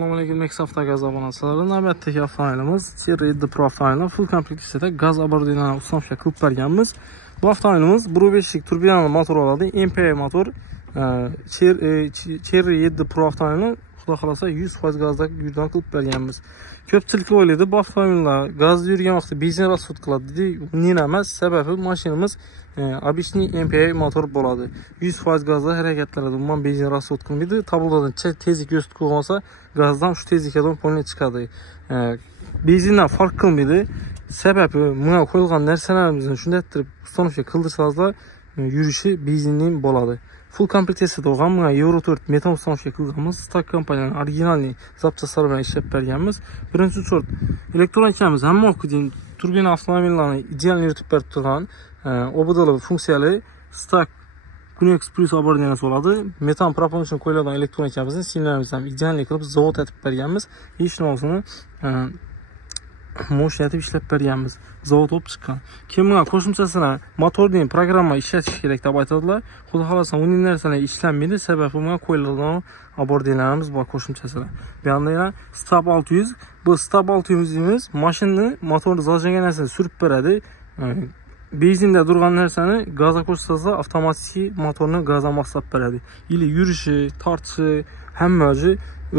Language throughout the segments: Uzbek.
Assalomu alaykum, Maxavto gaz abonachilari. Navbatdagi avtomobilimiz Cherry Edge Pro avtomobili full kompleksida gaz оборудованиеni ustanishga qilib berganmiz. Bu avtomobilimiz 1.5 lik turbinali motor oladi. MPI motor. Cherry Edge Pro avtomobilini xudo xolasa 100% gazdagi yurdan qilib berganmiz. Ko'pchilik o'ylaydi, bu avtomobillar gazda yurgan vaqtda benzin расход qiladi deydi. Uning emas, sababi mashinamiz обычный MPI motor bo'ladi. 100% gazda harakatlanadi. Umuman benzin расход qilmaydi. Tablodan tezlik yo'st qo'yilsa, gazdan shu tezlikdan polni chiqadi. Benzindan farq qilmaydi. Sababi bunga qo'yilgan narsalarimizni shunday qilib ustanishga qildirsangizlar, yurishi benzinning bo'ladi. Full komplektatsiyada bo'lgan bunga Euro 4 metan ustanishga qilganmiz. Stak kompaniyaning originalniy zapchastlari bilan ishlab berganmiz. Birinchi sort elektronikamiz hamma o'qidin turbina avtomobillarni ideal yuritib berib turgan obodali funksiyali Stak Kunex Plus оборудованиесі bo'ladi. Metan propan uchun qo'yiladigan elektronikamizni simlarimizni ham ideal qilib zavod etib berganmiz. Hech narsani mo'sh etib ishlab berganmiz. Zavod olib chiqqan. Keyin bunga qo'shimchasini motorning programma ishlatish kerak deb aytadilar. Xudo xolasa uning narsalari ishlanmaydi, sababi bunga qo'yiladigan оборудованиеlarimiz bor qo'shimchasida. Bu yerda yana Stab 600. Bu Stab 600imiz mashinani motorni zojlagan narsani surib beradi. Benzinda turgan narsani gazga qo'shsangiz, avtomatik motorni gazga moslab beradi. Ili yurishi, tortishi, hammaji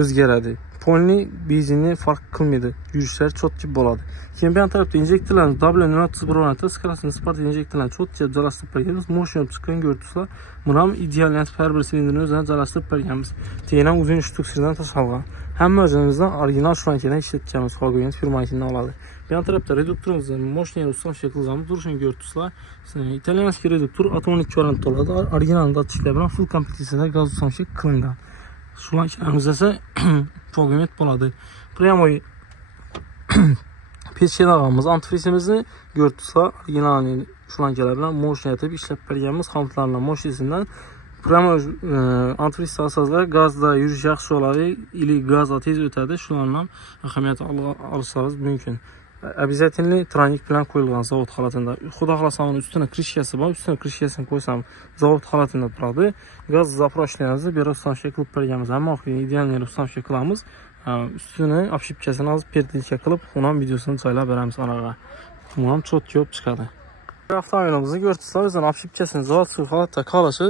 o'zgaradi. Polni benzinni farq qilmaydi. Yurishlar cho'tki bo'ladi. Keyin bu tarafda injektorlarni W031 skalasin sport injektorlarni cho'tki joylashtirib berganmiz. Motion chiqqan ko'rdingizlar. Buni ham ideal har bir silindrni o'zini joylashtirib berganmiz. Keyin ham uzun shtuksidan tashlab hamma o'zimizdan original shlankadan ishlatganmiz. Xo'jayin firmasidan oladi. Bu tarafda reduktorimizni mashinani ustanishga qilganmiz. Turishini ko'rdingizlar. Italyanskiy reduktor atomic current oladi. Original datchiklar bilan full komplektatsiyada gaz ustanishga qilingan. Shlankalarimiz esa pogomet bo'ladi. Прямой pechkadag'imiz antifrizimizni ko'rdingizlar. Originalniy shlankalar bilan motion etib ishlab berganmiz. Xomtlarning moshisidan Prямой antifriz asosida gazda yurish yaxshi bo'ladi, ili gazda tez o'tadi. Shularni ham ahamiyat olsangiz mumkin. Обязательно tranik bilan qo'yilgan zavod holatida. Xudo xolasa uning ustuna krishkasi bor. Ustuna krishkasini qo'ysam zavod holatida turadi. Gaz zaproshlarimizni berib ustanishga qilib berganmiz. Ammo ideal ustanishga qilamiz. Ustuni obshipkasini hozir perdelka qilib, uni ham videosini joylab beramiz oraga. Bu ham cho'tki bo'lib chiqadi. Avtomobilimizni ko'rdingizlar, o'zining obshipkasini zavodsiz holatda qolishi,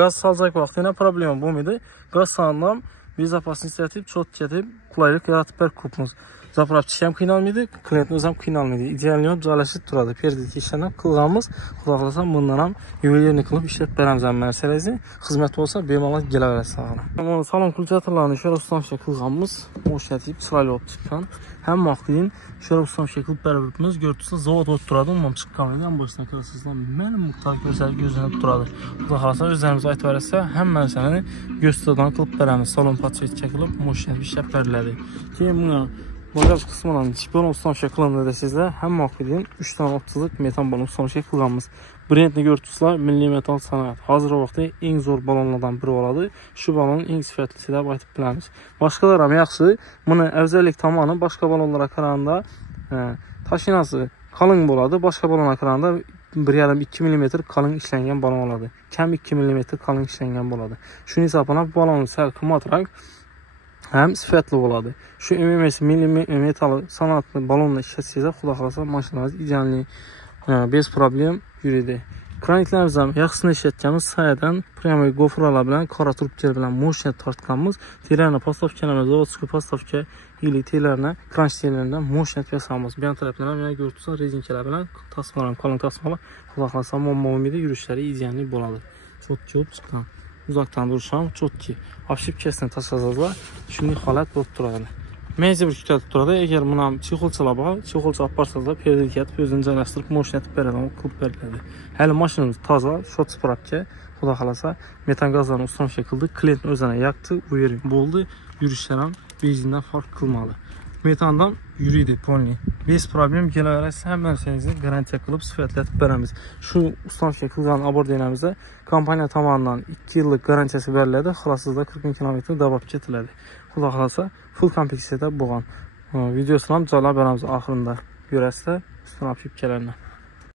gaz solsak vaqtida problema bo'lmaydi. Gaz sondan безопасность etib, cho'tki etib, qulaylik yaratib beribmiz. Zapravchish ham qiynalmaydi, klient o'zi ham qiynalmaydi. Ideal yo'l joylashib turadi. Perdelka ishini qilganmiz. Xudo xolasa bundan ham yuvelirni qilib ishlab beramiz ham narsalarni. Xizmat bo'lsa bemalol kelaverasiz. Mana salon kulchatorlarini shura ustanishga qilganmiz. Mo'shatib chiroyli bo'lib chiqqan. Hamma vaqtdan shura ustanishga qilib beribmiz. Ko'rdingizlar, zavod o'tib turadi, umuman chiqqanida ham boshdan kirasizlar. Mana muhtar ko'rsatib ko'zlanib turadi. Xudo xolasa o'zlarimiz aytib bersa, hamma narsani ko'zdan qilib beramiz. Salon podсветка qilib mo'shatib ishlab beriladi. Keyin buni bagaj qismidan chipon ustanishga qilindi desizlar, hamma vaqtdan 3 ta 30lik metan balon ustanishga qilganmiz. Brendni ko'rdingizlar, milliy metal san'at. Hozir vaqtda eng zo'r balonlardan biri bo'ladi. Shu balon eng sifatlisi deb aytib bilamiz. Boshqalar ham yaxshi. Buni afzallik tomoni boshqa balonlarga qaraganda tashinasi qalin bo'ladi. Boshqa balonlarga qaraganda 1,5-2 mm qalin ishlangan balon oladi. Kam 2 mm qalin ishlangan bo'ladi. Shuning hisobidan balon sal qimmatroq ham sifatli bo'ladi. Shu MMS milliy metal san'atni balonni ishlatsangiz, xudo xolasa mashinangiz ideal bez problem yuradi. Kraniklarimiz ham yaxshisini ishlatganmiz. Sayadan прямой gofralar bilan qora trubkalar bilan motion tortganmiz. Telarni postavkalarimiz zavodskiy postavka ili telarni kranchlardan motion yasaamiz. Bu tarafdan ham ko'rdingizlar, rezinkalar bilan tasmalar, qalin tasmalar. Xudo xolasa muammo bo'lmaydi, yurishlari ideal bo'ladi. Cho'tki bo'lib chiqqan. Uzaktan turish ham cho'tki. Obshipkasini tashlasangizlar, shunday holat bo'lib turadi. Meyzi bir kutatib turadi. Agar buni ham chexolchalar bor, chexolcha olib borsangiz, perdelka etib o'zini joylashtirib, motion etib beradi, qilib beriladi. Hali mashinamiz toza, shot spravka. Xudo xolasa metan gazlarni ustanishga qildik. Klient o'zini yoqdi, u yering bo'ldi. Yurishlar ham benzindan farq qilmadi. Metandan yuriydi polni. Bez problem kelaverasiz, hamma narsangizni garantiya qilib sifatlatib beramiz. Shu ustanishga qilgan оборудованиемizda kompaniya tomonidan 2 yillik garantiyasi beriladi. Xolosizda 40 ming kilometr davom ketiladi. Xudo xolasa full kompleksiyada bo'lgan. Videosini ham joylab beramiz oxirinda. Ko'rasizlar, ustun obshipkalarni.